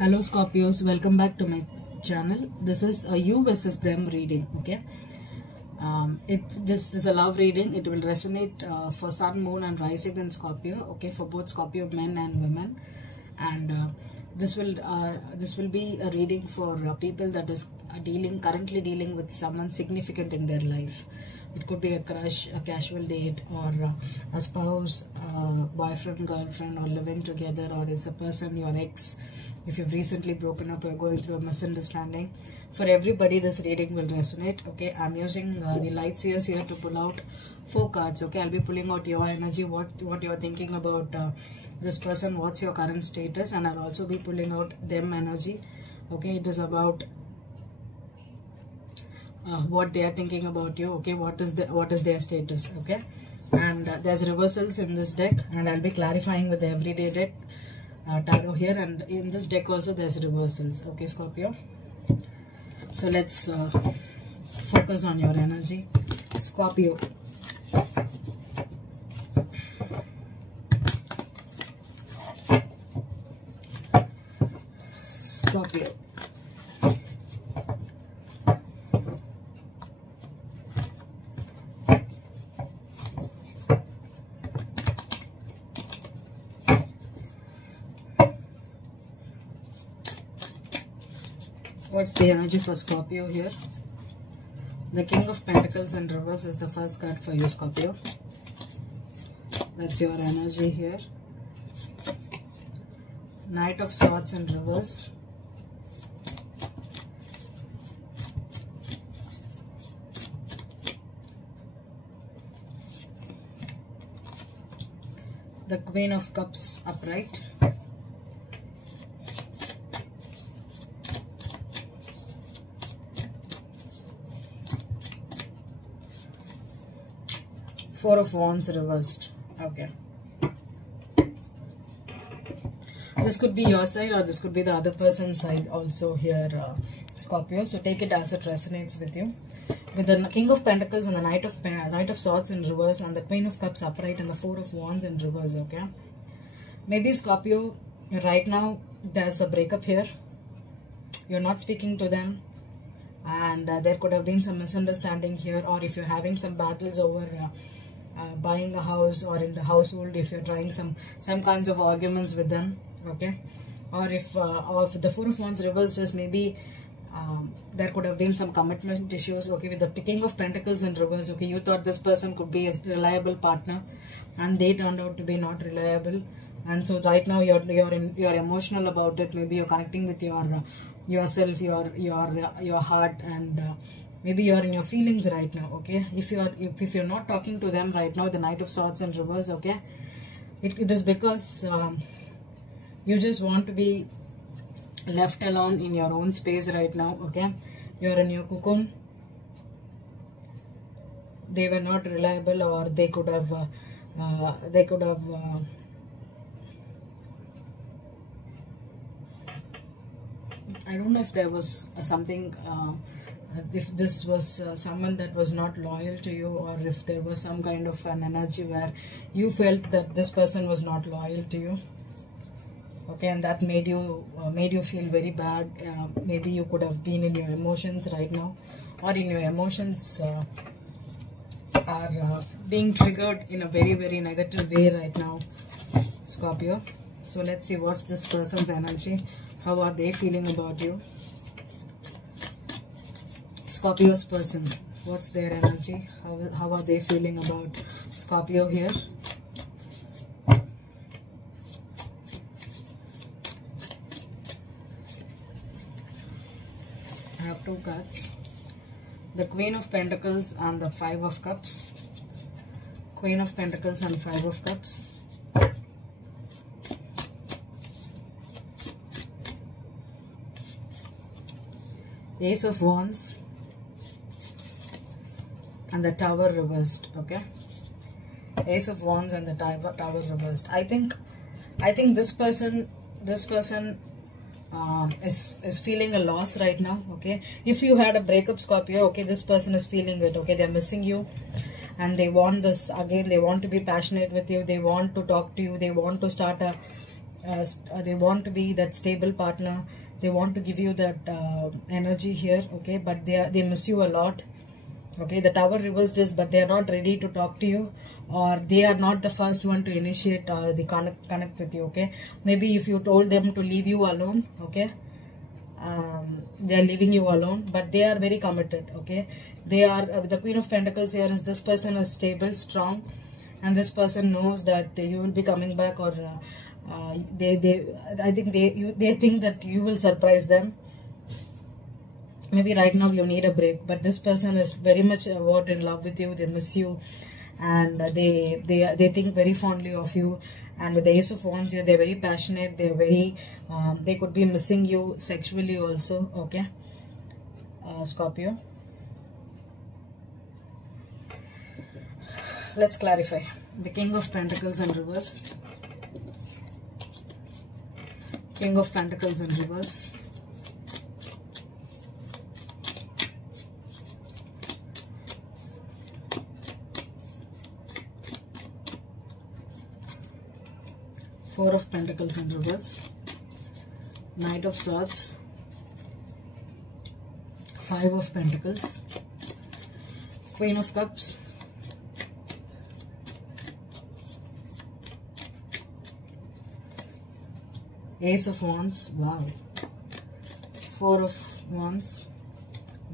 Hello Scorpios, welcome back to my channel. This is a you versus them reading. Okay, this is a love reading. It will resonate for Sun, Moon and Rising in Scorpio. Okay, for both Scorpio men and women, and this will be a reading for people that is currently dealing with someone significant in their life. It could be a crush, a casual date, or a spouse, boyfriend, girlfriend, or living together, or is a person your ex. If you've recently broken up or going through a misunderstanding, for everybody this reading will resonate. Okay, I'm using the light seers here to pull out 4 cards. Okay, I'll be pulling out your energy, what you're thinking about this person, what's your current status, and I'll also be pulling out them energy. Okay, it is about what they are thinking about you. Okay, what is their status. Okay, and there's reversals in this deck, and I'll be clarifying with the everyday deck tarot here, and in this deck also there's reversals. Okay, Scorpio, so let's focus on your energy. Scorpio, Scorpio, what's the energy for Scorpio here? The King of Pentacles in reverse is the first card for you, Scorpio. That's your energy here. Knight of Swords in reverse. The Queen of Cups upright. Four of Wands reversed. Okay. This could be your side or this could be the other person's side also here, Scorpio. So take it as it resonates with you. With the King of Pentacles and the Knight of Swords in reverse and the Queen of Cups upright and the Four of Wands in reverse. Okay. Maybe Scorpio, right now there's a breakup here. You're not speaking to them, and there could have been some misunderstanding here, or if you're having some battles over buying a house, or in the household if you're trying some kinds of arguments with them. Okay, or if the Four of Wands reversed is maybe there could have been some commitment issues. Okay, with the King of Pentacles in reverse, okay, you thought this person could be a reliable partner and they turned out to be not reliable, and so right now you're emotional about it. Maybe you're connecting with yourself, your heart, and maybe you're in your feelings right now. Okay, if you're not talking to them right now, the Knight of Swords in reverse, okay, it is because you just want to be left alone in your own space right now. Okay, you're in your cocoon. They were not reliable, or they could have I don't know if there was something, if this was someone that was not loyal to you, or if there was some kind of an energy where you felt that this person was not loyal to you. Okay, and that made you feel very bad. Maybe you could have been in your emotions right now, or in your emotions are being triggered in a very, very negative way right now, Scorpio. So let's see what's this person's energy. How are they feeling about you? Scorpio's person, what's their energy? How are they feeling about Scorpio here? I have 2 cards. The Queen of Pentacles and the Five of Cups. Queen of Pentacles and Five of Cups. Ace of Wands and the Tower reversed. Okay, Ace of Wands and the Tower reversed. I think this person is feeling a loss right now. Okay, if you had a breakup, Scorpio, okay, this person is feeling it. Okay, they're missing you, and they want this again. They want to be passionate with you. They want to talk to you. They want to start a they want to be that stable partner. They want to give you that energy here, okay, but they miss you a lot. Okay, the Tower reversed is, but they are not ready to talk to you, or they are not the first one to initiate the connect with you. Okay, maybe if you told them to leave you alone, okay, they are leaving you alone, but they are very committed. Okay, they are the Queen of Pentacles here is, this person is stable, strong, and this person knows that you will be coming back, or I think they think that you will surprise them. Maybe right now you need a break, but this person is very much in love with you. They miss you, and they think very fondly of you. And with the Ace of Wands here, they're very passionate. They're very they could be missing you sexually also. Okay, Scorpio. Let's clarify. The King of Pentacles in reverse. King of Pentacles in reverse. Four of Pentacles in reverse. Knight of Swords. Five of Pentacles. Queen of Cups. Ace of Wands. Wow. Four of Wands.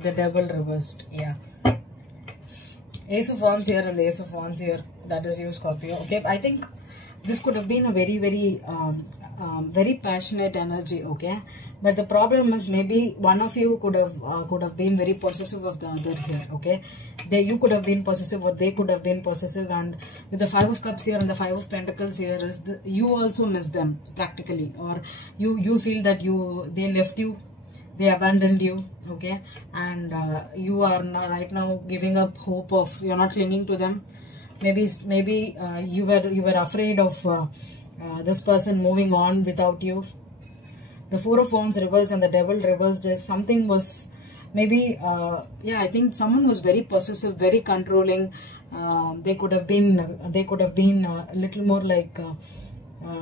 The Devil reversed. Yeah. Ace of Wands here and the Ace of Wands here. That is you, Scorpio. Okay, I think this could have been a very, very passionate energy. Okay, but the problem is maybe one of you could have been very possessive of the other here. Okay, you could have been possessive, or they could have been possessive, and with the Five of Cups here and the Five of Pentacles here is you also miss them practically, or you feel that they left you, they abandoned you. Okay, and you are not right now giving up hope of, you're not clinging to them. Maybe you were afraid of this person moving on without you. The Four of Wands reversed and the Devil reversed is something was maybe yeah, I think someone was very possessive, very controlling. They could have been a little more like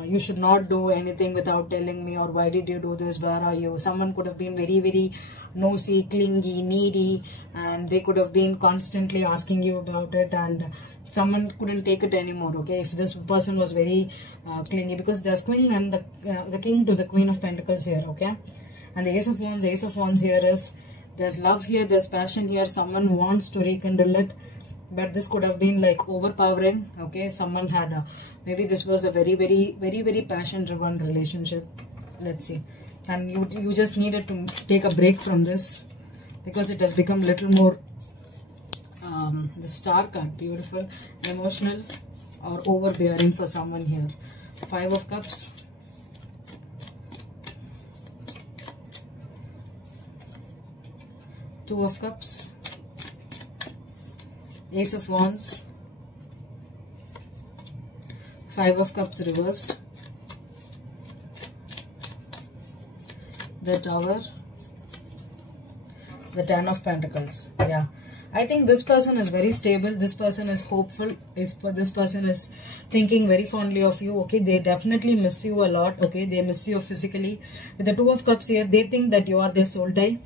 you should not do anything without telling me, or why did you do this, where are you? Someone could have been very, very nosy, clingy, needy, and they could have been constantly asking you about it, and someone couldn't take it anymore. Okay, if this person was very clingy, because there's Queen and the King to the Queen of Pentacles here. Okay, and the Ace of Wands here is, there's love here, there's passion here, someone wants to rekindle it, but this could have been like overpowering. Okay, someone had maybe this was a very, very passion driven relationship. Let's see, and you just needed to take a break from this, because it has become little more the Star card, beautiful, emotional or overbearing for someone here. Five of Cups. Two of Cups. Ace of Wands. Five of Cups reversed. The Tower. The Ten of Pentacles. Yeah, I think this person is very stable. This person is hopeful. This person is thinking very fondly of you. Okay, they definitely miss you a lot. Okay, they miss you physically. With the Two of Cups here, they think that you are their soul tie.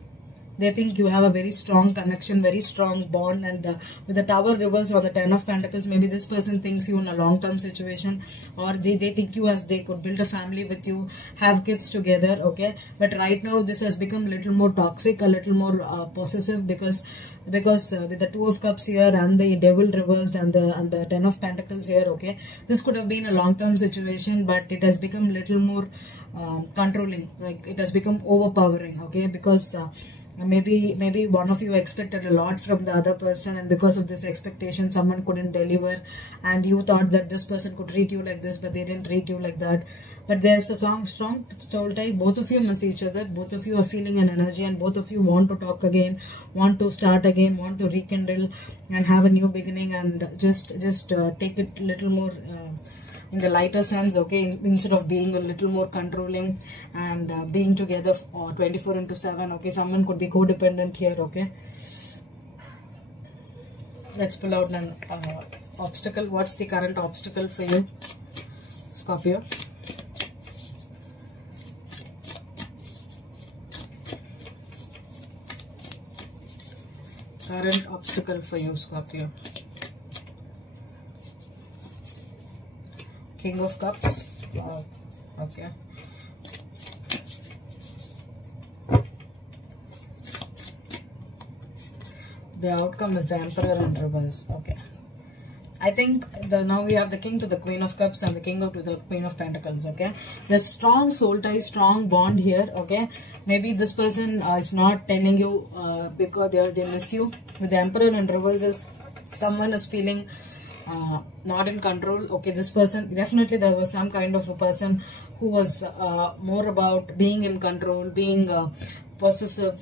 They think you have a very strong connection, very strong bond. And with the Tower reverse or the Ten of Pentacles, maybe this person thinks you in a long-term situation, or they think you as they could build a family with you, have kids together. Okay, but right now this has become a little more toxic, a little more possessive, because with the Two of Cups here and the Devil reversed and the Ten of Pentacles here. Okay, this could have been a long-term situation, but it has become a little more controlling, like it has become overpowering. Okay, because maybe one of you expected a lot from the other person, and because of this expectation someone couldn't deliver, and you thought that this person could treat you like this, but they didn't treat you like that. But there's a strong soul tie. Both of you miss each other, both of you are feeling an energy, and both of you want to talk again, want to start again, want to rekindle and have a new beginning, and just take it a little more in the lighter sense. Okay, instead of being a little more controlling and being together 24/7. Okay, someone could be codependent here. Okay, let's pull out an obstacle. What's the current obstacle for you, Scorpio? Current obstacle for you, Scorpio. King of Cups. Wow. Okay. The outcome is the Emperor in reverse. Okay. I think now we have the King to the Queen of Cups and the King to the Queen of Pentacles. Okay. There's strong soul tie, strong bond here. Okay. Maybe this person is not telling you because they miss you. With the Emperor in reverse, someone is feeling not in control. Okay, this person, definitely there was some kind of a person who was more about being in control, being possessive,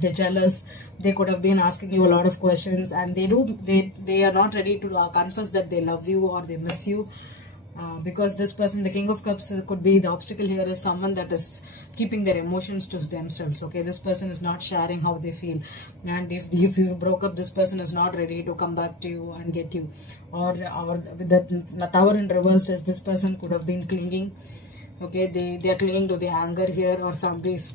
they're jealous. They could have been asking you a lot of questions, and they are not ready to confess that they love you or they miss you. Because this person, the King of Cups, could be the obstacle here is someone that is keeping their emotions to themselves. Okay, this person is not sharing how they feel, and if you broke up, this person is not ready to come back to you and get you. Or with the Tower in reverse, this person could have been clinging. Okay, they are clinging to the anger here, or if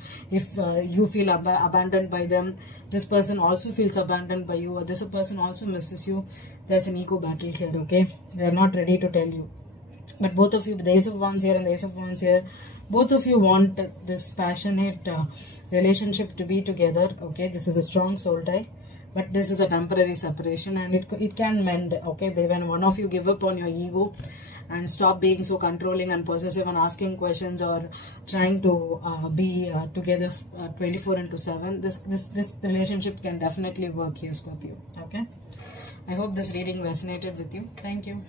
you feel abandoned by them, this person also feels abandoned by you, or this person also misses you. There's an ego battle here. Okay, they are not ready to tell you. But both of you, the Ace of Wands here and the Ace of Wands here, both of you want this passionate relationship to be together. Okay, this is a strong soul tie, but this is a temporary separation, and it can mend. Okay, when one of you give up on your ego and stop being so controlling and possessive and asking questions or trying to be together 24/7, this relationship can definitely work here, Scorpio. Okay, I hope this reading resonated with you. Thank you.